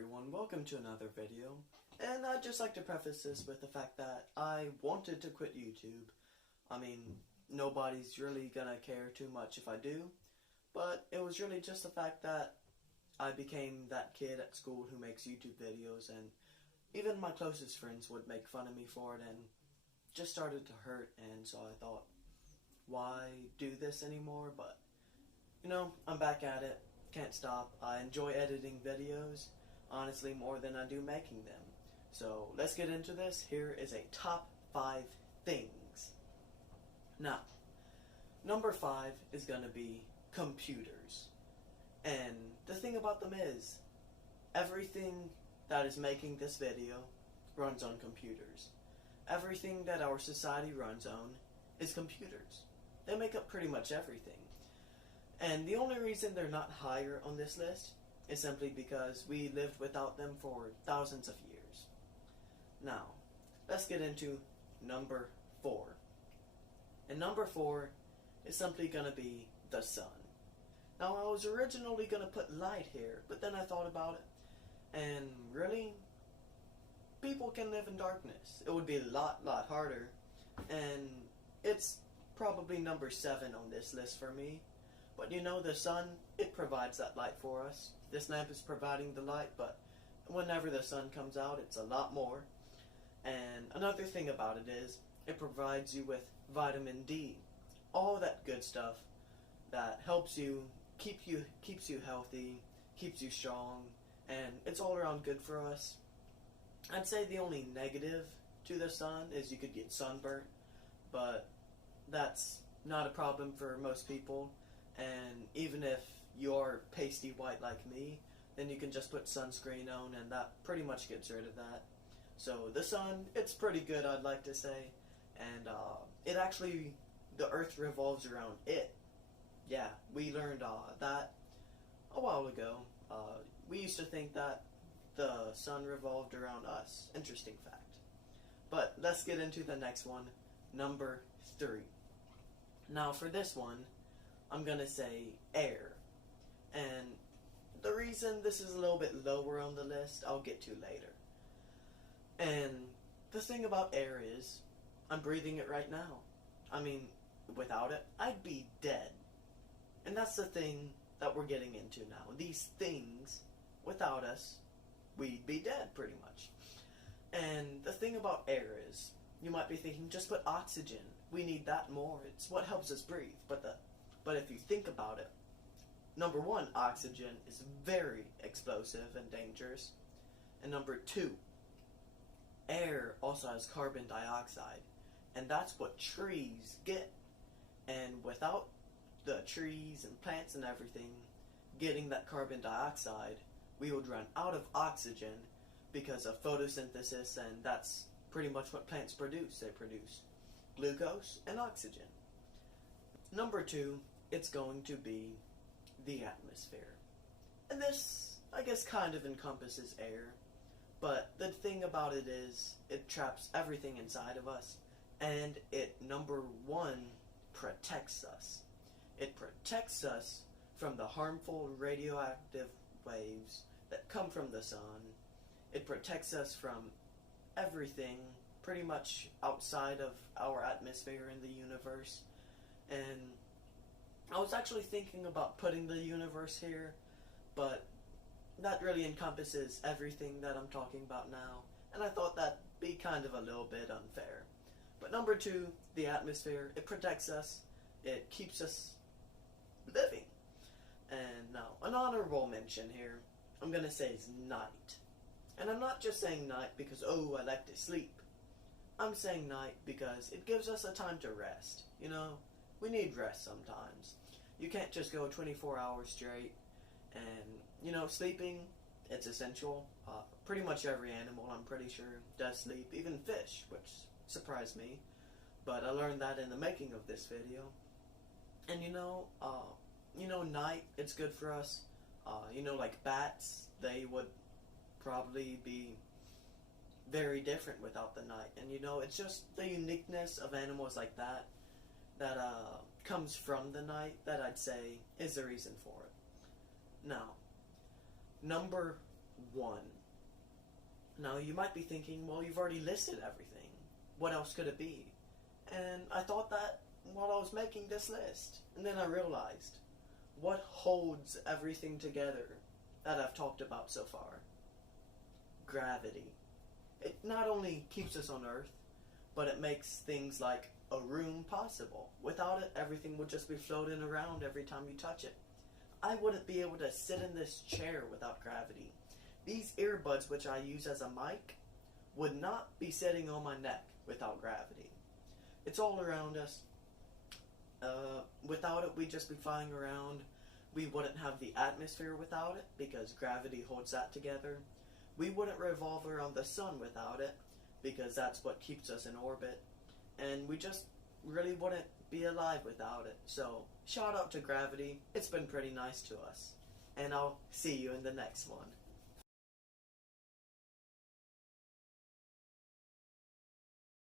everyone, welcome to another video. And I'd just like to preface this with the fact that I wanted to quit YouTube. I mean, nobody's really gonna care too much if I do, but it was really just the fact that I became that kid at school who makes YouTube videos, and even my closest friends would make fun of me for it, and just started to hurt. And so I thought, why do this anymore? But I'm back at it. Can't stop. I enjoy editing videos, honestly, more than I do making them. So let's get into this. Here is a top 5 things. Now, number 5 is going to be computers. And the thing about them is, everything that is making this video runs on computers. Everything that our society runs on is computers. They make up pretty much everything. And the only reason they're not higher on this list is simply because we lived without them for thousands of years. Now, let's get into number 4. And number 4 is simply going to be the sun. Now, I was originally going to put light here, but then I thought about it, and really, people can live in darkness. It would be a lot harder, and it's probably number 7 on this list for me. But the sun, it provides that light for us. This lamp is providing the light, but whenever the sun comes out, it's a lot more. And another thing about it is, it provides you with vitamin D. All that good stuff that helps you, keeps you healthy, keeps you strong, and it's all around good for us. I'd say the only negative to the sun is you could get sunburnt, but that's not a problem for most people. And even if you're pasty white like me, then you can just put sunscreen on, and that pretty much gets rid of that. So the sun, it's pretty good, I'd like to say. And it actually, the earth revolves around it. Yeah, we learned that a while ago. We used to think that the sun revolved around us. Interesting fact. But let's get into the next one, number 3. Now for this one, I'm going to say air. And the reason this is a little bit lower on the list, I'll get to later. And the thing about air is, I'm breathing it right now. I mean, without it, I'd be dead. And that's the thing that we're getting into now. These things, without us, we'd be dead pretty much. And the thing about air is, you might be thinking, just put oxygen. We need that more. It's what helps us breathe. But if you think about it, number 1, oxygen is very explosive and dangerous. And number 2, air also has carbon dioxide. And that's what trees get. And without the trees and plants and everything getting that carbon dioxide, we would run out of oxygen because of photosynthesis, and that's pretty much what plants produce. They produce glucose and oxygen. Number 2, it's going to be the atmosphere. And this, I guess, kind of encompasses air. But the thing about it is, it traps everything inside of us. And it, number 1, protects us. It protects us from the harmful radioactive waves that come from the sun. It protects us from everything pretty much outside of our atmosphere in the universe. And I was actually thinking about putting the universe here, but that really encompasses everything that I'm talking about now, and I thought that'd be kind of a little bit unfair. But number 2, the atmosphere, it protects us, it keeps us living. And now, an honorable mention here, I'm going to say is night. And I'm not just saying night because, oh, I like to sleep. I'm saying night because it gives us a time to rest. We need rest sometimes. You can't just go 24 hours straight. And, sleeping, it's essential. Pretty much every animal, I'm pretty sure, does sleep. Even fish, which surprised me. But I learned that in the making of this video. And, night, it's good for us. Like bats, they would probably be very different without the night. And, it's just the uniqueness of animals like that comes from the night that I'd say is the reason for it. Now, number one. Now, you might be thinking, well, you've already listed everything. What else could it be? And I thought that while I was making this list. And then I realized, what holds everything together that I've talked about so far? Gravity. It not only keeps us on Earth, but it makes things like a room possible. Without it, everything would just be floating around every time you touch it. I wouldn't be able to sit in this chair without gravity. These earbuds, which I use as a mic, would not be sitting on my neck without gravity. It's all around us. Without it, we'd just be flying around. We wouldn't have the atmosphere without it, because gravity holds that together. We wouldn't revolve around the sun without it, because that's what keeps us in orbit. And we just really wouldn't be alive without it. So, shout out to gravity. It's been pretty nice to us. And I'll see you in the next one.